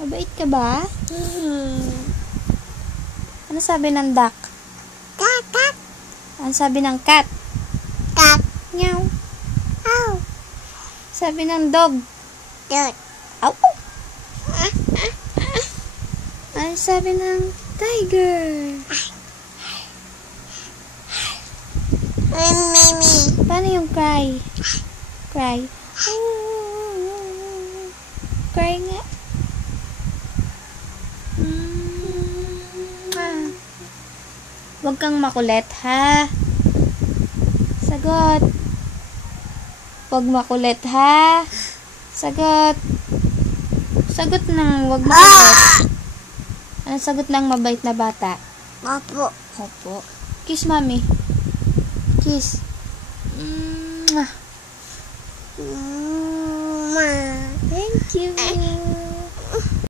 Mabait ka ba? Ano sabi ng duck? Kat. Ano sabi ng cat? Kat. Meow. Ow. Sabi ng dog? Dot. Ow. Ano sabi ng tiger? Mimi. Paano yung cry? Cry. Cry nga. Huwag kang makulit, ha? Sagot. Huwag makulit, ha? Sagot. Sagot ng huwag makulit. Anong sagot ng mabait na bata? Opo. Opo. Kiss, mami. Kiss. Ma. Thank you.